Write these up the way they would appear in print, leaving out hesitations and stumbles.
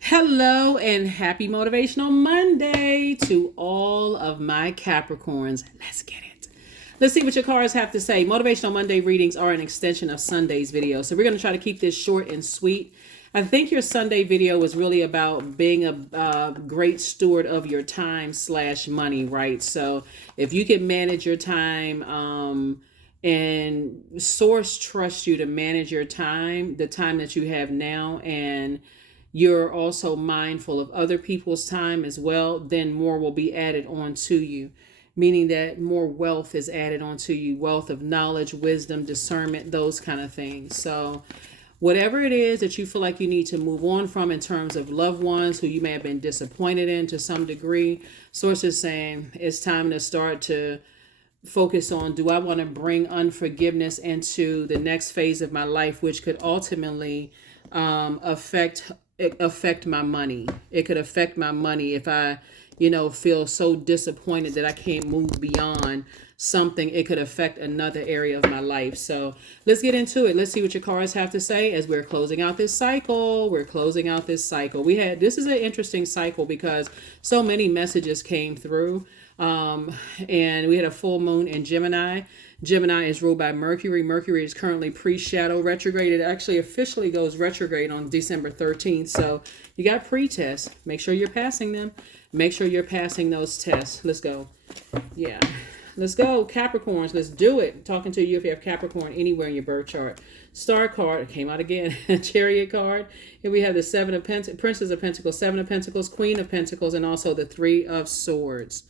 Hello and happy Motivational Monday to all of my Capricorns. Let's get it. Let's see what your cards have to say. Motivational Monday readings are an extension of Sunday's video. So we're going to try to keep this short and sweet. I think your Sunday video was really about being a great steward of your time slash money, right? So if you can manage your time, and source trusts you to manage your time, the time that you have now, and you're also mindful of other people's time as well, then more will be added on to you, meaning that more wealth is added onto you, wealth of knowledge, wisdom, discernment, those kind of things. So whatever it is that you feel like you need to move on from in terms of loved ones who you may have been disappointed in to some degree, source is saying it's time to start to focus on, do I want to bring unforgiveness into the next phase of my life, which could ultimately affect my money. It could affect my money if I, feel so disappointed that I can't move beyond something. It could affect another area of my life. So let's get into it. Let's see what your cards have to say as we're closing out this cycle. This is an interesting cycle because so many messages came through. And we had a full moon in Gemini. Gemini is ruled by Mercury. Mercury is currently pre-shadow retrograde. It actually officially goes retrograde on December 13th. So you got pre-tests. Make sure you're passing them. Make sure you're passing those tests. Let's go. Yeah. Let's go, Capricorns. Let's do it. I'm talking to you if you have Capricorn anywhere in your birth chart. Star card came out again. Chariot card. Here we have the Seven of Pentacles, Princess of Pentacles, Seven of Pentacles, Queen of Pentacles, and also the Three of Swords.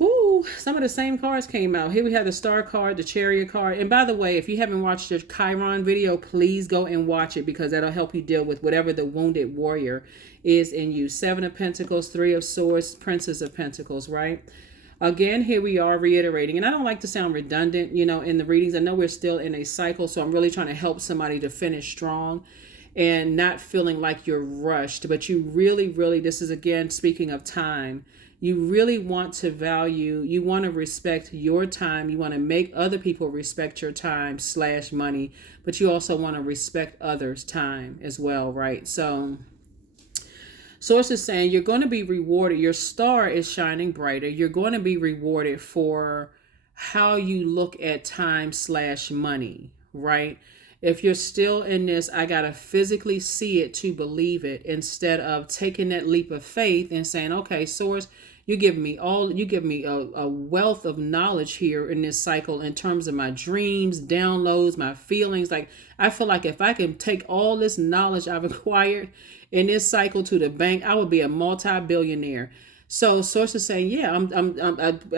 Ooh, some of the same cards came out. Here we have the Star card, the Chariot card. And by the way, if you haven't watched the Chiron video, please go and watch it because that'll help you deal with whatever the wounded warrior is in you. Seven of Pentacles, Three of Swords, Princess of Pentacles, right? Again, here we are reiterating, and I don't like to sound redundant, in the readings. I know we're still in a cycle, so I'm really trying to help somebody to finish strong and not feeling like you're rushed. But you really, really, this is again speaking of time. You really want to value, you want to respect your time. You want to make other people respect your time slash money, but you also want to respect others' time as well, right? So Source is saying you're going to be rewarded. Your star is shining brighter. You're going to be rewarded for how you look at time slash money, right? If you're still in this, I got to physically see it to believe it instead of taking that leap of faith and saying, okay, Source, you give me a wealth of knowledge here in this cycle in terms of my dreams, downloads, my feelings. Like, I feel like if I can take all this knowledge I've acquired in this cycle to the bank, I would be a multi-billionaire. So source is saying, yeah,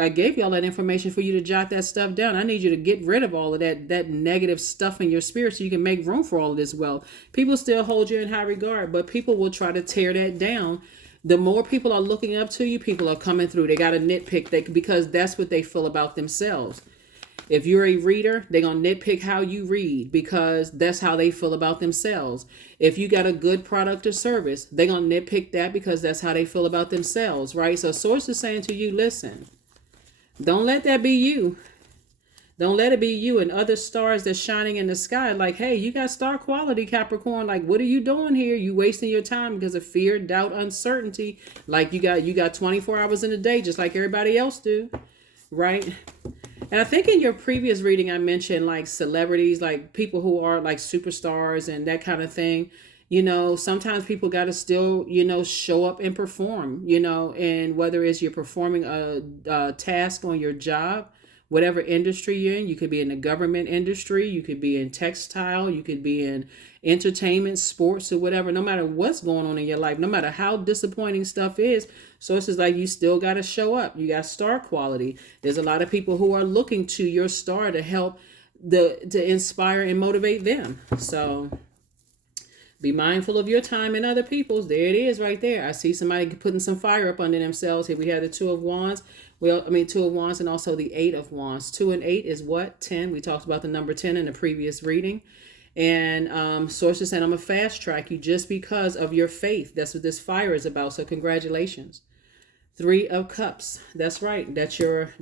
I gave you all that information for you to jot that stuff down. I need you to get rid of all of that negative stuff in your spirit so you can make room for all of this wealth. People still hold you in high regard, but people will try to tear that down. The more people are looking up to you, people are coming through. They got to nitpick because that's what they feel about themselves. If you're a reader, they're going to nitpick how you read because that's how they feel about themselves. If you got a good product or service, they're going to nitpick that because that's how they feel about themselves, right? So Source is saying to you, listen, don't let that be you. Don't let it be you and other stars that's shining in the sky. Like, hey, you got star quality, Capricorn. Like, what are you doing here? You wasting your time because of fear, doubt, uncertainty. Like you got 24 hours in a day, just like everybody else do, right? And I think in your previous reading, I mentioned like celebrities, like people who are like superstars and that kind of thing. Sometimes people got to still, show up and perform, and whether it's you're performing a task on your job, whatever industry you're in. You could be in the government industry, you could be in textile, you could be in entertainment, sports, or whatever. No matter what's going on in your life, no matter how disappointing stuff is, sources like you still got to show up. You got star quality. There's a lot of people who are looking to your star to help to inspire and motivate them. So be mindful of your time and other people's. There it is right there. I see somebody putting some fire up under themselves. Here we have the Two of Wands. Two of Wands and also the Eight of Wands. 2 and 8 is what? 10. We talked about the number 10 in the previous reading. And sources saying I'm a fast track you just because of your faith. That's what this fire is about. So congratulations. 3 of Cups. That's right. That's your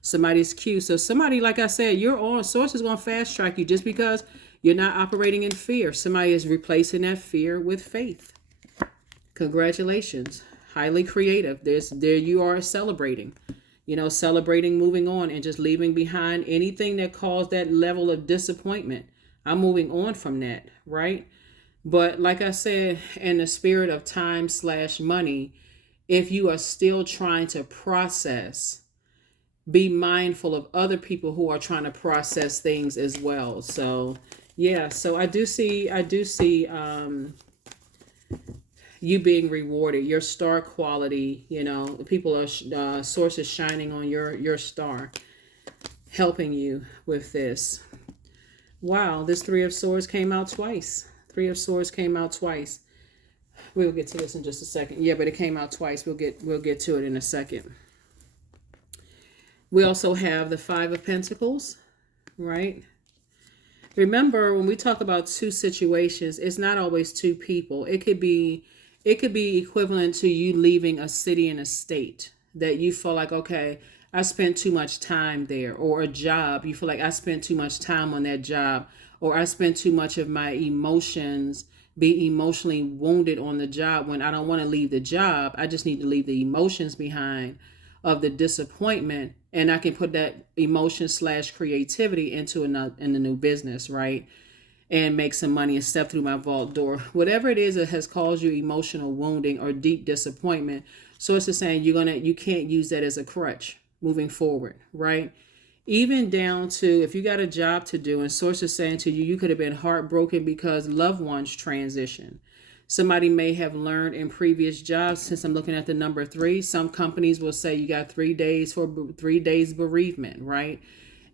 somebody's cue. So somebody, like I said, your own source is going to fast track you just because You're not operating in fear. Somebody is replacing that fear with faith. Congratulations. Highly creative. There you are celebrating. Celebrating, moving on, and just leaving behind anything that caused that level of disappointment. I'm moving on from that, right? But like I said, in the spirit of time/money, if you are still trying to process, be mindful of other people who are trying to process things as well. So yeah, so I do see you being rewarded, your star quality. People are sources shining on your star, helping you with this. Wow, this Three of Swords came out twice. Three of Swords came out twice. We'll get to this in just a second. Yeah, but it came out twice. We'll get to it in a second. We also have the Five of Pentacles, right? Remember, when we talk about two situations, it's not always two people. It could be equivalent to you leaving a city and a state that you feel like, okay, I spent too much time there, or a job. You feel like I spent too much time on that job, or I spent too much of my emotions being emotionally wounded on the job when I don't want to leave the job. I just need to leave the emotions behind of the disappointment, and I can put that emotion/creativity into in the new business, right? And make some money and step through my vault door. Whatever it is that has caused you emotional wounding or deep disappointment, Source is saying you can't use that as a crutch moving forward, right? Even down to if you got a job to do, and Source is saying to you, you could have been heartbroken because loved ones transition. Somebody may have learned in previous jobs, since I'm looking at the number 3, some companies will say you got 3 days for 3 days bereavement, right?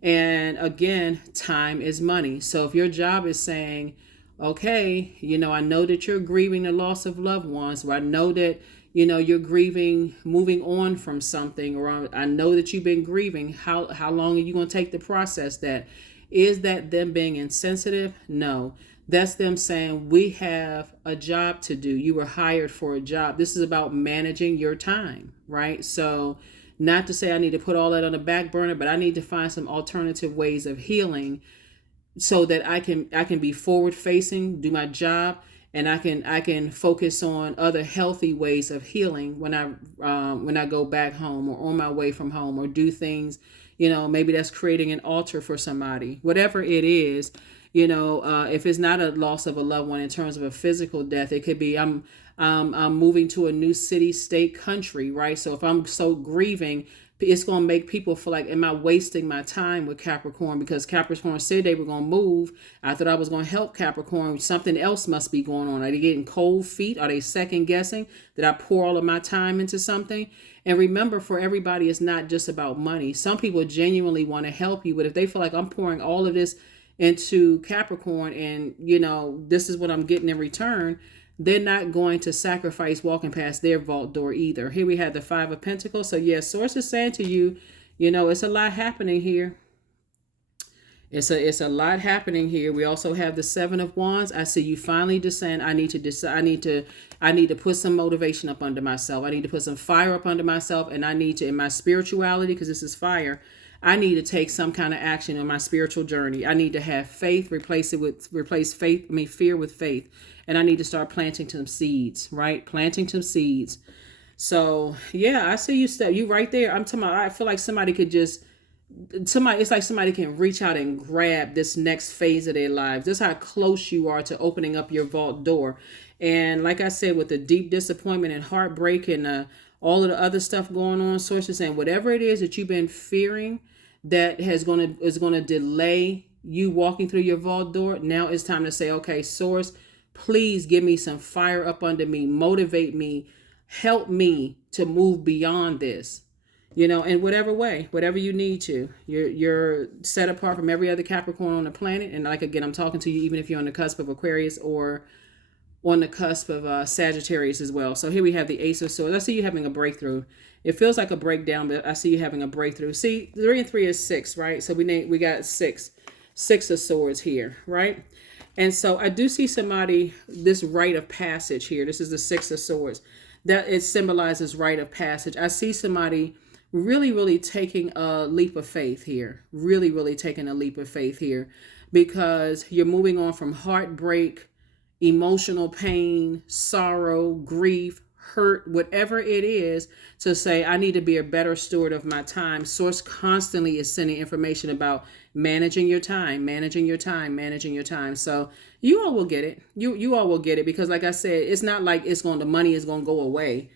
And again, time is money. So if your job is saying, okay, I know that you're grieving the loss of loved ones, or I know that, you're grieving moving on from something, or I know that you've been grieving. How long are you going to take to process that? Is that them being insensitive? No. That's them saying, we have a job to do. You were hired for a job. This is about managing your time, right? So not to say I need to put all that on the back burner, but I need to find some alternative ways of healing so that I can be forward facing, do my job, and I can focus on other healthy ways of healing when I go back home or on my way from home, or do things, maybe that's creating an altar for somebody, whatever it is. If it's not a loss of a loved one in terms of a physical death, it could be I'm moving to a new city, state, country, right? So if I'm so grieving, it's going to make people feel like, am I wasting my time with Capricorn? Because Capricorn said they were going to move. I thought I was going to help Capricorn. Something else must be going on. Are they getting cold feet? Are they second guessing? Did I pour all of my time into something? And remember, for everybody, it's not just about money. Some people genuinely want to help you, but if they feel like I'm pouring all of this into Capricorn and, this is what I'm getting in return, they're not going to sacrifice walking past their vault door either. Here we have the Five of Pentacles. So yes, Source is saying to you, it's a lot happening here. It's a lot happening here. We also have the Seven of Wands. I see you finally just saying, I need to put some motivation up under myself. I need to put some fire up under myself, and I need to, in my spirituality, because this is fire, I need to take some kind of action on my spiritual journey. I need to have faith, replace fear with faith. And I need to start planting some seeds, right? Planting some seeds. So yeah, I see you right there. I'm talking about, I feel like it's like somebody can reach out and grab this next phase of their lives. This is how close you are to opening up your vault door. And like I said, with the deep disappointment and heartbreak and all of the other stuff going on, Sources saying whatever it is that you've been fearing that is going to delay you walking through your vault door, now it's time to say, okay, Source, please give me some fire up under me, motivate me, help me to move beyond this, in whatever way, whatever you need to. You're set apart from every other Capricorn on the planet. And like, again, I'm talking to you even if you're on the cusp of Aquarius or on the cusp of Sagittarius as well. So here we have the Ace of Swords. I see you having a breakthrough. It feels like a breakdown, but I see you having a breakthrough. See, 3 and 3 is 6, right? So we got 6 of Swords here, right? And so I do see somebody, this rite of passage here. This is the 6 of Swords. That it symbolizes rite of passage. I see somebody really, really taking a leap of faith here. Really, really taking a leap of faith here. because you're moving on from heartbreak, emotional pain, sorrow, grief, hurt, whatever it is, to say, I need to be a better steward of my time. Source constantly is sending information about managing your time, managing your time, managing your time. So you all will get it. You all will get it, because like I said, it's not like the money is going to go away.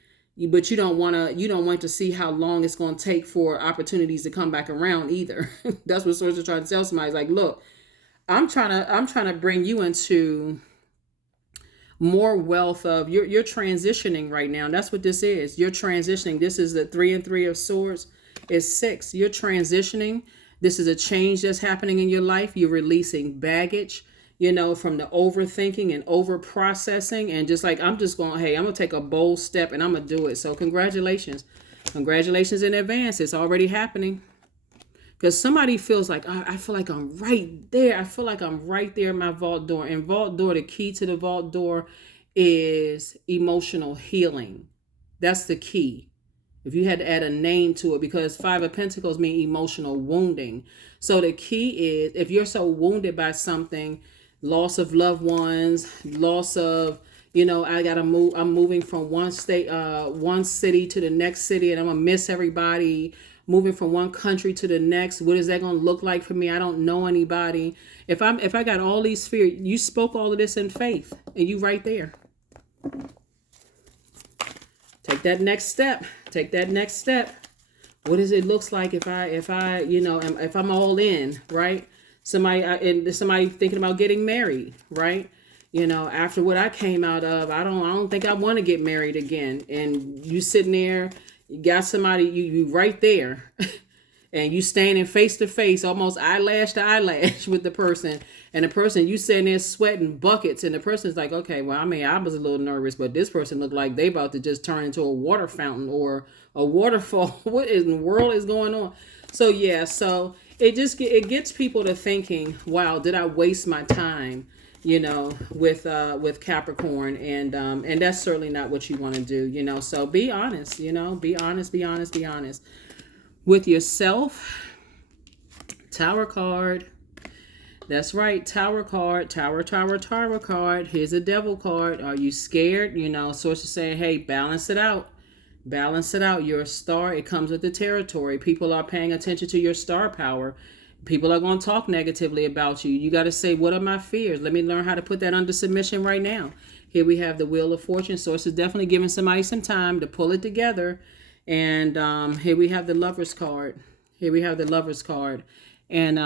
But you don't want to see how long it's going to take for opportunities to come back around either. That's what Source is trying to tell somebody. It's like, look, I'm trying to bring you into more wealth of you're transitioning right now. That's what this is. You're transitioning. This is the 3 and 3 of swords. It's 6. You're transitioning. This is a change that's happening in your life. You're releasing baggage, from the overthinking and over processing, and just like, I'm gonna take a bold step and I'm gonna do it. So congratulations in advance. It's already happening. Because somebody feels like, oh, I feel like I'm right there. I feel like I'm right there in my vault door. And vault door, the key to the vault door is emotional healing. That's the key. If you had to add a name to it, because 5 of Pentacles mean emotional wounding. So the key is, if you're so wounded by something, loss of loved ones, loss of, I gotta move. I'm moving from one city to the next city, and I'm gonna miss everybody. Moving from one country to the next. What is that going to look like for me? I don't know anybody. If I got all these fears, you spoke all of this in faith, and you right there. Take that next step. Take that next step. What does it looks like if I'm all in, right? Somebody thinking about getting married, right? After what I came out of, I don't think I want to get married again. And you sitting there, you got somebody, you right there, and you standing face to face, almost eyelash to eyelash with the person, and the person, you sitting there sweating buckets, and the person's like, okay, well, I was a little nervous, but this person looked like they about to just turn into a water fountain or a waterfall. What in the world is going on? So yeah, so it gets people to thinking, wow, did I waste my time? With Capricorn, and that's certainly not what you want to do, so be honest, be honest with yourself. Tower card. That's right. Tower card, tower card. Here's a devil card. Are you scared? Source is saying, hey, balance it out. You're a star. It comes with the territory. People are paying attention to your star power. People are going to talk negatively about you. You got to say, what are my fears? Let me learn how to put that under submission right now. Here we have the Wheel of Fortune. Source is definitely giving somebody some time to pull it together. And here we have the Lovers card. And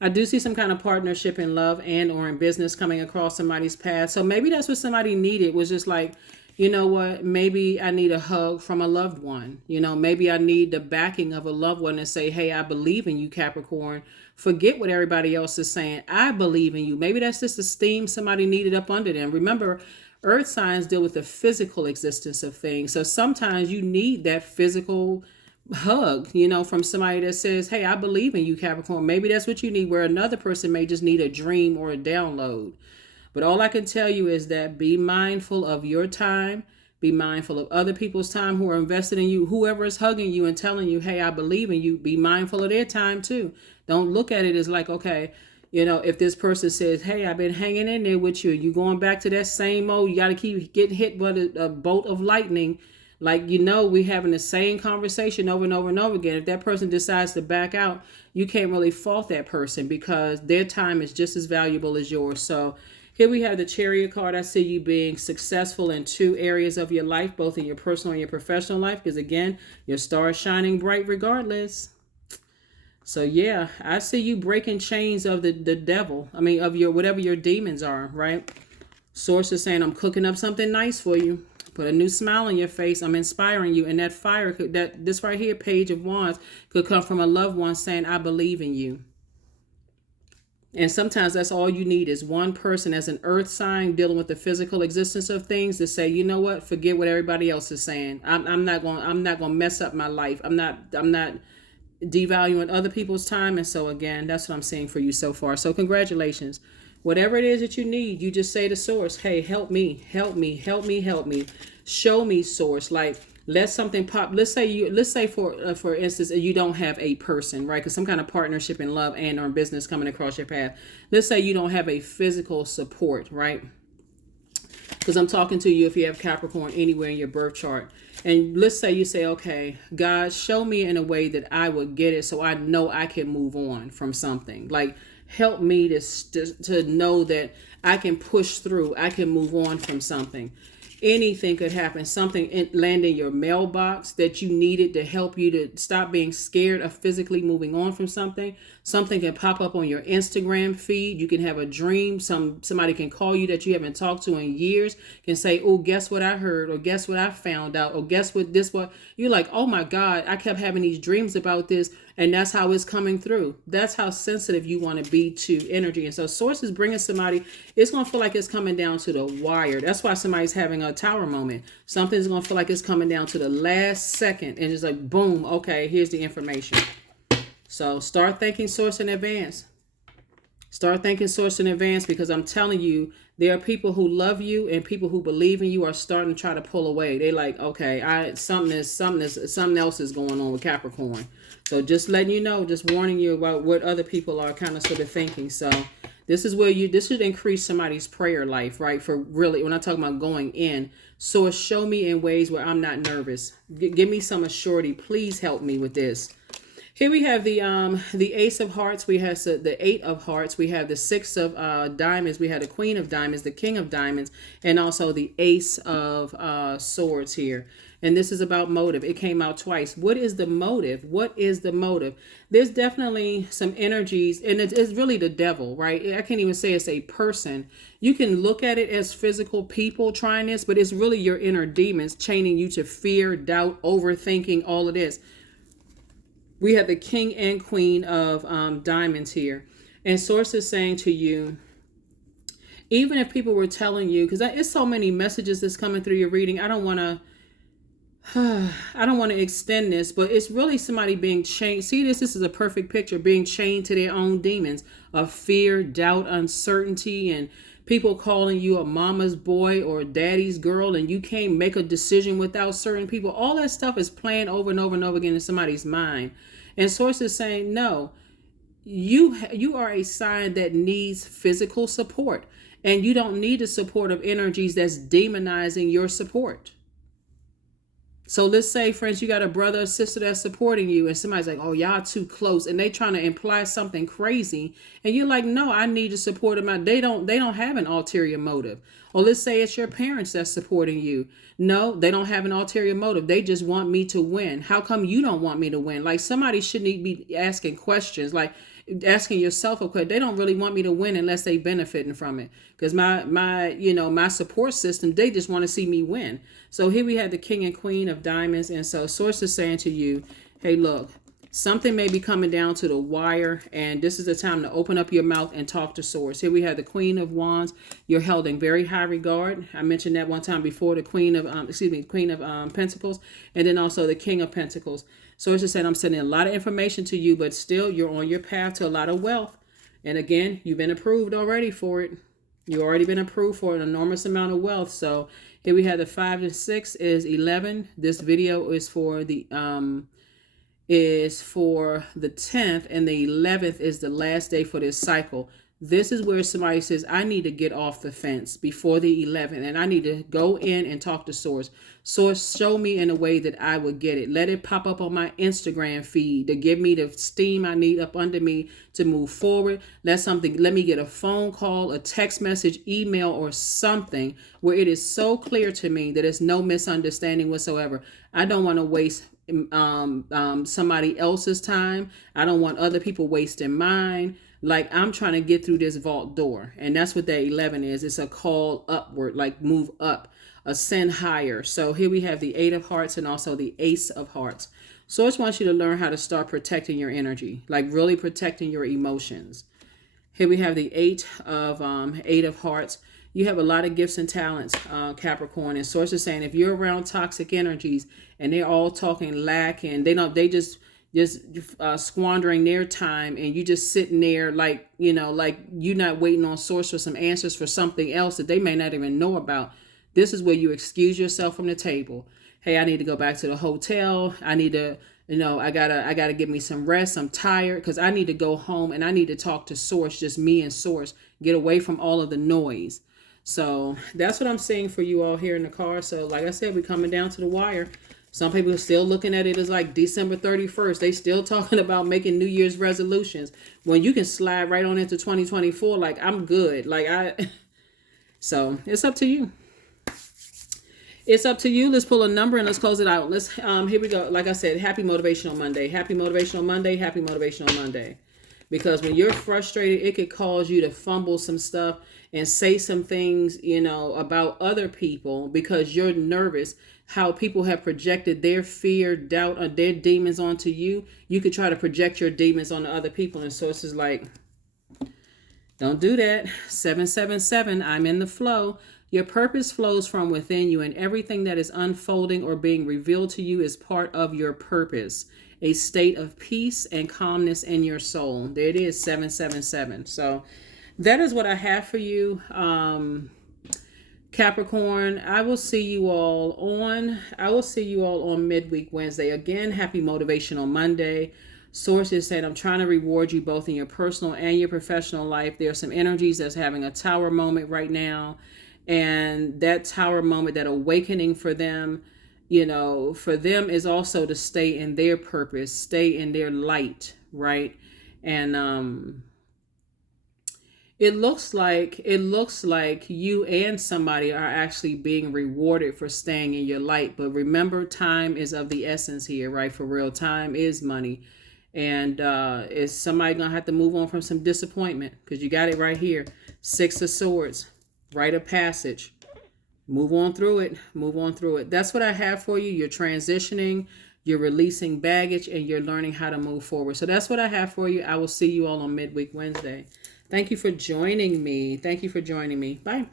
I do see some kind of partnership in love and or in business coming across somebody's path. So maybe that's what somebody needed, was just like, you know what, maybe I need a hug from a loved one. Maybe I need the backing of a loved one to say, hey, I believe in you, Capricorn. Forget what everybody else is saying. I believe in you. Maybe that's just esteem somebody needed up under them. Remember, earth signs deal with the physical existence of things. So sometimes you need that physical hug, from somebody that says, hey, I believe in you, Capricorn. Maybe that's what you need, where another person may just need a dream or a download. But all I can tell you is that be mindful of your time. Be mindful of other people's time who are invested in you. Whoever is hugging you and telling you, hey, I believe in you, be mindful of their time too. Don't look at it as like, okay, if this person says, hey, I've been hanging in there with you, you going back to that same old, you got to keep getting hit by a bolt of lightning. Like, we having the same conversation over and over and over again. If that person decides to back out, you can't really fault that person, because their time is just as valuable as yours. So here we have the Chariot card. I see you being successful in 2 areas of your life, both in your personal and your professional life, because again, your star is shining bright regardless. So yeah, I see you breaking chains of the devil. Of your whatever your demons are, right? Source is saying, I'm cooking up something nice for you. Put a new smile on your face. I'm inspiring you. And that fire, this right here, Page of Wands, could come from a loved one saying, I believe in you. And sometimes that's all you need, is one person as an earth sign dealing with the physical existence of things to say, you know what, forget what everybody else is saying. I'm not going to mess up my life. I'm not devaluing other people's time. And so again, that's what I'm seeing for you so far. So congratulations. Whatever it is that you need, you just say to Source, hey, help me. Show me, Source. Like, Let something pop. Let's say for instance, you don't have a person, right? Because some kind of partnership in love and or business coming across your path. Let's say you don't have a physical support, right? Because I'm talking to you if you have Capricorn anywhere in your birth chart. And let's say you say, okay, God, show me in a way that I would get it so I know I can move on from something. Like, help me to know that I can push through. I can move on from something. Anything could happen. Something land in your mailbox that you needed to help you to stop being scared of physically moving on from something. Something can pop up on your Instagram feed. You can have a dream. Somebody can call you that you haven't talked to in years. Can say, "Oh, guess what I heard?" Or "Guess what I found out?" Or "Guess what this what?" You're like, "Oh my God, I kept having these dreams about this." And that's how it's coming through. That's how sensitive you want to be to energy. And so source is bringing somebody, it's going to feel like it's coming down to the wire. That's why somebody's having a tower moment. Something's going to feel like it's coming down to the last second. And it's like, boom, okay, here's the information. So start thanking source in advance. Start thanking source in advance, because I'm telling you, there are people who love you and people who believe in you are starting to try to pull away. They like, okay, something else is going on with Capricorn. So just letting you know, just warning you about what other people are kind of sort of thinking. So this is where this should increase somebody's prayer life, right? For really, when I talk about going in, source, show me in ways where I'm not nervous. Give me some assurity. Please help me with this. Here we have the Ace of Hearts. We have the Eight of Hearts. We have the Six of Diamonds. We have the Queen of Diamonds, the King of Diamonds, and also the Ace of Swords here. And this is about motive. It came out twice. What is the motive? What is the motive? There's definitely some energies, and it's really the devil, right? I can't even say it's a person. You can look at it as physical people trying this, but it's really your inner demons chaining you to fear, doubt, overthinking, all of this. We have the King and Queen of Diamonds here. And source is saying to you, even if people were telling you, because it's so many messages that's coming through your reading, I don't want to extend this, but it's really somebody being chained. See, this is a perfect picture, being chained to their own demons of fear, doubt, uncertainty, and people calling you a mama's boy or a daddy's girl, and you can't make a decision without certain people. All that stuff is playing over and over and over again in somebody's mind. And source is saying, no, you are a sign that needs physical support, and you don't need the support of energies that's demonizing your support. So let's say, friends, you got a brother or sister that's supporting you, and somebody's like, "Oh, y'all too close," and they trying to imply something crazy, and you're like, "No, I need to support them." They don't have an ulterior motive. Or let's say it's your parents that's supporting you. No, they don't have an ulterior motive. They just want me to win. How come you don't want me to win? Like, somebody shouldn't be asking questions, like asking yourself a question. They don't really want me to win unless they benefiting from it. Because my support system, they just want to see me win. So here we have the King and Queen of Diamonds. And so source is saying to you, hey, look, something may be coming down to the wire, and this is the time to open up your mouth and talk to source. Here we have the Queen of Wands. You're held in very high regard. I mentioned that one time before, the Queen of Pentacles, and then also the King of Pentacles. Source is saying, I'm sending a lot of information to you, but still you're on your path to a lot of wealth. And again, you've been approved already for it. You've already been approved for an enormous amount of wealth. So here we have the 5 and 6 is 11. This video is for the 10th, and the 11th is the last day for this cycle. This is where somebody says, I need to get off the fence before the 11th, and I need to go in and talk to source. Source, show me in a way that I would get it. Let it pop up on my Instagram feed to give me the steam I need up under me to move forward. Let me get a phone call, a text message, email, or something where it is so clear to me that it's no misunderstanding whatsoever. I don't want to waste somebody else's time. I don't want other people wasting mine. Like, I'm trying to get through this vault door. And that's what that 11 is. It's a call upward, like move up, ascend higher. So here we have the 8 of Hearts and also the Ace of Hearts. Source wants you to learn how to start protecting your energy, like really protecting your emotions. Here we have the 8 of Hearts. You have a lot of gifts and talents, Capricorn. And source is saying, if you're around toxic energies and they're all talking lack, and they just squandering their time, and you just sitting there like you're not waiting on source for some answers for something else that they may not even know about. This is where you excuse yourself from the table. hey, I need to go back to the hotel. I need to, I gotta get me some rest. I'm tired because I need to go home and I need to talk to Source, just me and Source, get away from all of the noise. So that's what I'm seeing for you all here in the car. So like I said, we're coming down to the wire. Some people are still looking at it as like December 31st. They still talking about making New Year's resolutions when you can slide right on into 2024. Like, I'm good. So it's up to you. It's up to you. Let's pull a number and let's close it out. Here we go. Like I said, happy Motivational Monday. Happy Motivational Monday. Happy Motivational Monday. Because when you're frustrated, it could cause you to fumble some stuff and say some things, about other people because you're nervous how people have projected their fear, doubt, or their demons onto you. You could try to project your demons onto other people. And so it's just like, don't do that. 777, I'm in the flow. Your purpose flows from within you, and everything that is unfolding or being revealed to you is part of your purpose, a state of peace and calmness in your soul. There it is, 777. So that is what I have for you, Capricorn. I will see you all on midweek Wednesday. Again, happy Motivational Monday. Sources said, I'm trying to reward you both in your personal and your professional life. There are some energies that's having a tower moment right now. And that tower moment, that awakening for them, for them is also to stay in their purpose, stay in their light, right? And it looks like you and somebody are actually being rewarded for staying in your light. But remember, time is of the essence here, right? For real, time is money. And is somebody gonna have to move on from some disappointment? Because you got it right here. 6 of Swords, rite of passage. Move on through it. That's what I have for you. You're transitioning, you're releasing baggage, and you're learning how to move forward. So that's what I have for you. I will see you all on midweek Wednesday. Thank you for joining me. Bye.